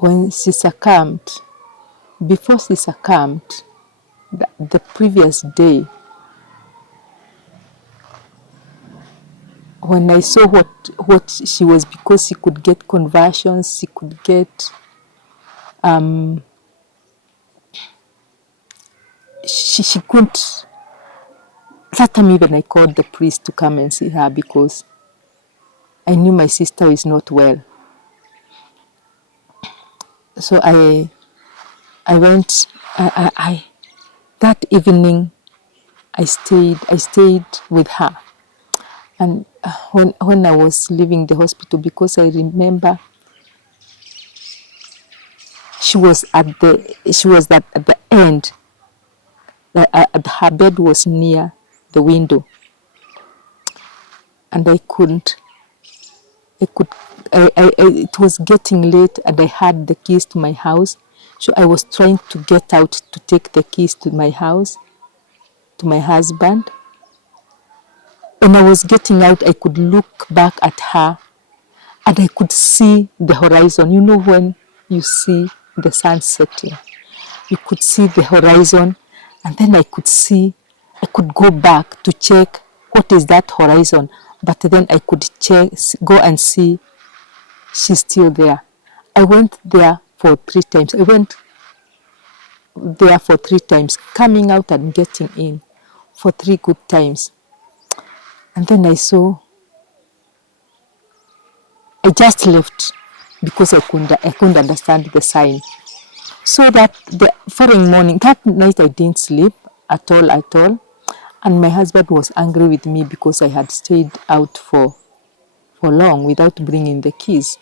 when she succumbed, before she succumbed, the previous day, when I saw what she was, because she could get conversions, she could get, she couldn't, that time even I called the priest to come and see her because I knew my sister is not well. So I went, that evening I stayed with her. And when I was leaving the hospital, because I remember she was at the end. Her bed was near the window, and it was getting late, and I had the keys to my house. So I was trying to get out to take the keys to my house, to my husband. When I was getting out, I could look back at her and I could see the horizon. You know, when you see the sun setting, you could see the horizon, and then I could go back to check what is that horizon. But then I could go and see she's still there. I went there for 3 times. I went there for 3 times, coming out and getting in for 3 good times. And then I just left because I couldn't understand the sign. So that the following morning, that night I didn't sleep at all. And my husband was angry with me because I had stayed out for long without bringing the keys.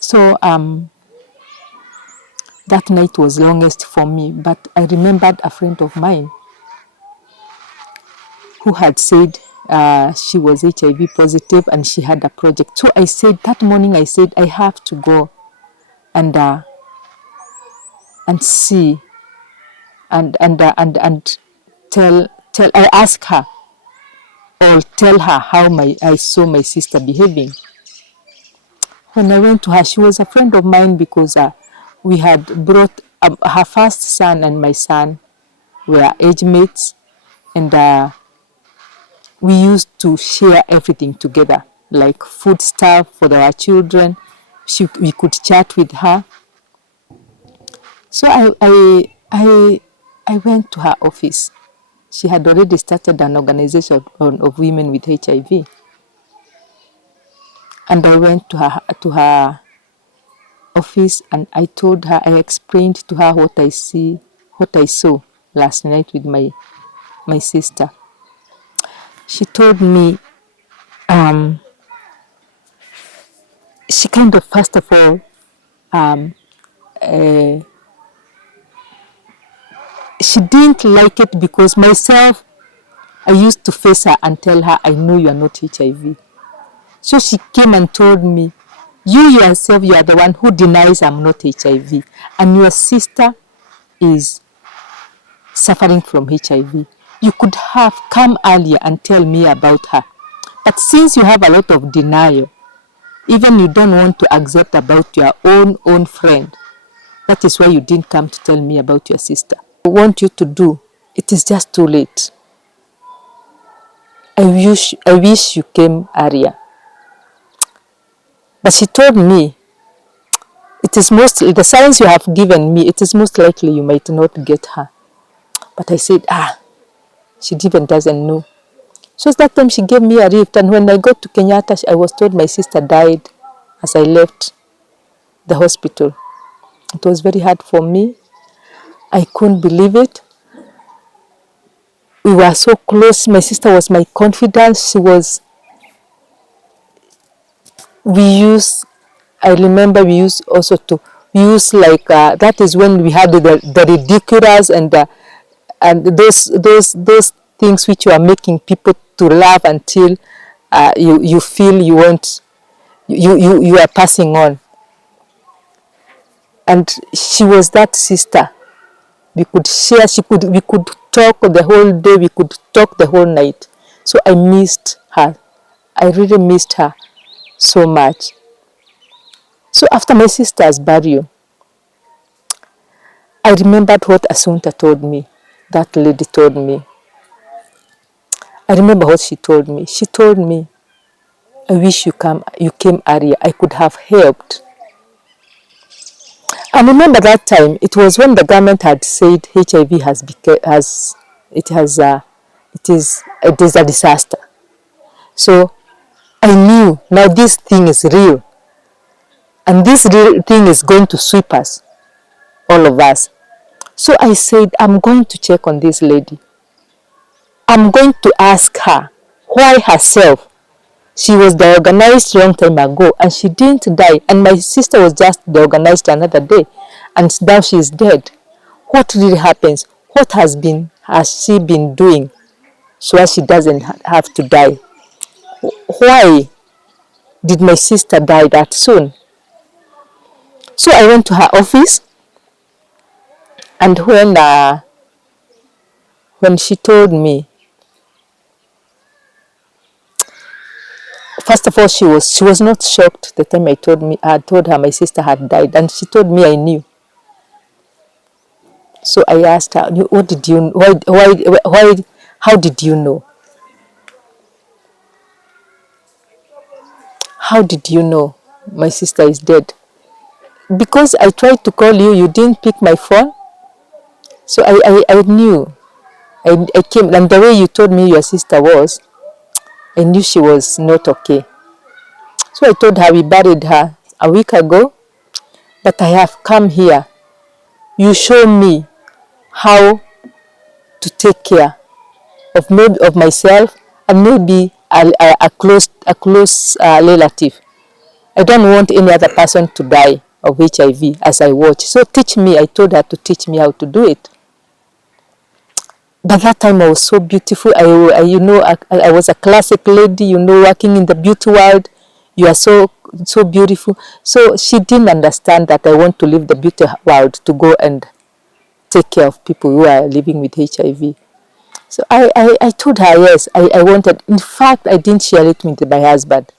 So that night was longest for me, but I remembered a friend of mine who had said she was HIV positive and she had a project. So I said, that morning I said, I have to go and see and tell, I ask her or tell her how I saw my sister behaving. When I went to her, she was a friend of mine because we had brought her first son and my son were age mates, and we used to share everything together, like food stuff for our children. We could chat with her. So I went to her office. She had already started an organization of women with HIV. And I went to her office, and I told her, I explained to her what I saw last night with my sister. She told me, she kind of, first of all, she didn't like it because myself, I used to face her and tell her, I know you are not HIV. So she came and told me, you yourself, you are the one who denies I'm not HIV, and your sister is suffering from HIV. You could have come earlier and tell me about her. But since you have a lot of denial, even you don't want to accept about your own friend, that is why you didn't come to tell me about your sister. I want you to do, it is just too late. I wish you came earlier. But she told me, it is mostly, the signs you have given me, it is most likely you might not get her. But I said, she even doesn't know. So that time she gave me a rift, and when I got to Kenyatta, I was told my sister died as I left the hospital. It was very hard for me. I couldn't believe it. We were so close. My sister was my confidence. I remember we used also to use like, that is when we had the ridiculous and those things which were making people to laugh until you feel you are passing on. And she was that sister. We could share, we could talk the whole day, we could talk the whole night. So I missed her. I really missed her so much. So after my sister's burial, I remembered what Asunta told me. That lady told me. I remember what she told me. She told me, I wish you came earlier. I could have helped. And remember that time, it was when the government had said HIV it is a disaster. So I knew now this thing is real, and this real thing is going to sweep us, all of us. So I said, I'm going to check on this lady. I'm going to ask her why herself. She was diorganized long time ago and she didn't die. And my sister was just diorganized another day and now she is dead. What really happens? What has she been doing so that she doesn't have to die? Why did my sister die that soon? So I went to her office, and when she told me, first of all, she was not shocked the time I told her my sister had died, and she told me I knew. So I asked her, what did you, why, how did you know? How did you know my sister is dead? Because I tried to call you, you didn't pick my phone. So I knew. I came, and the way you told me your sister was, I knew she was not okay. So I told her we buried her a week ago, but I have come here. You show me how to take care of myself and maybe a close relative. I don't want any other person to die of HIV as I watch. So teach me. I told her to teach me how to do it. But that time I was so beautiful. I was a classic lady, working in the beauty world. You are so beautiful. So she didn't understand that I want to leave the beauty world to go and take care of people who are living with HIV. So I told her, yes, I wanted. In fact, I didn't share it with my husband.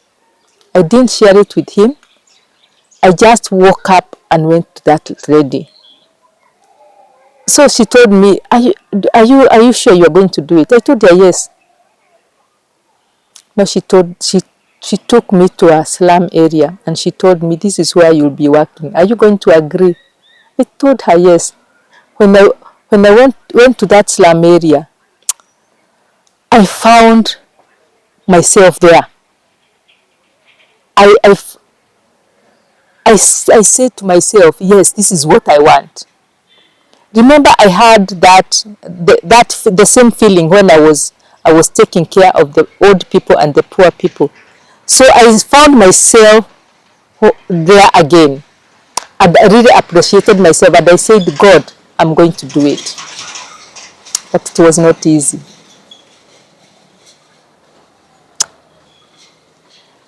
I didn't share it with him. I just woke up and went to that lady. So she told me, are you sure you're going to do it? I told her, yes. No, she took me to a slum area and she told me, this is where you'll be working. Are you going to agree? I told her, yes. When I went to that slum area, I found myself there. I said to myself, yes, this is what I want. Remember, I had the same feeling when I was taking care of the old people and the poor people. So I found myself there again. And I really appreciated myself, and I said, God, I'm going to do it. But it was not easy.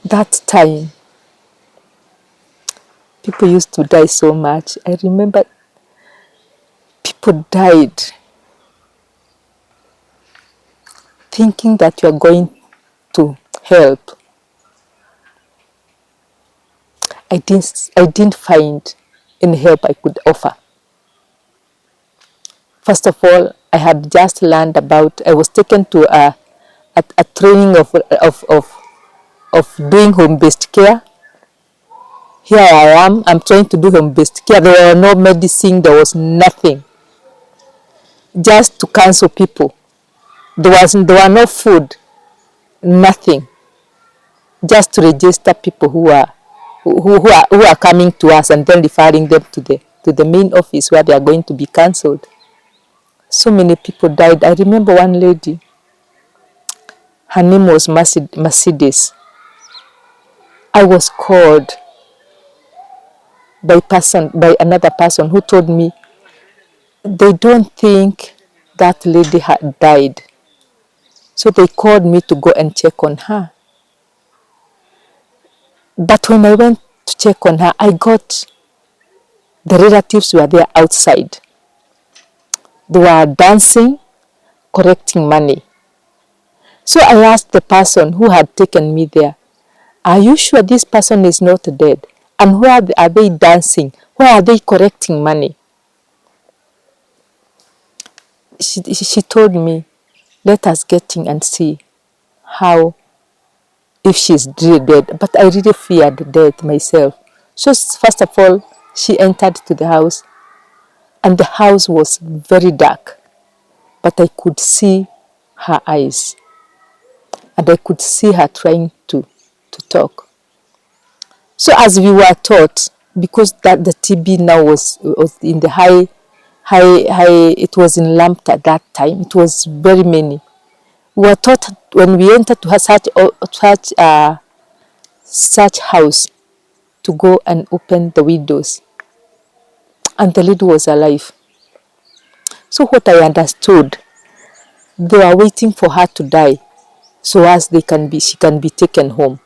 That time, people used to die so much. I remember people died thinking that you're going to help. I didn't find any help I could offer. First of all, I had just learned I was taken to a training of doing home-based care. Here I am, I'm trying to do home-based care. There were no medicine, there was nothing. Just to counsel people. There were no food, nothing. Just to register people who are coming to us and then referring them to the main office where they are going to be cancelled. So many people died. I remember one lady, her name was Mercedes. I was called by another person who told me they don't think that lady had died. So they called me to go and check on her. But when I went to check on her, I got the relatives were there outside. They were dancing, collecting money. So I asked the person who had taken me there, are you sure this person is not dead? And where are they dancing? Where are they collecting money? She told me, let us get in and see how, if she's really dead. But I really feared death myself. So first of all, she entered to the house, and the house was very dark, but I could see her eyes, and I could see her trying to talk. So as we were taught, because that the TB now was in the high, it was in Lamped at that time. It was very many. We were taught when we entered to such house to go and open the windows, and the lady was alive. So what I understood, they were waiting for her to die, so as she can be taken home.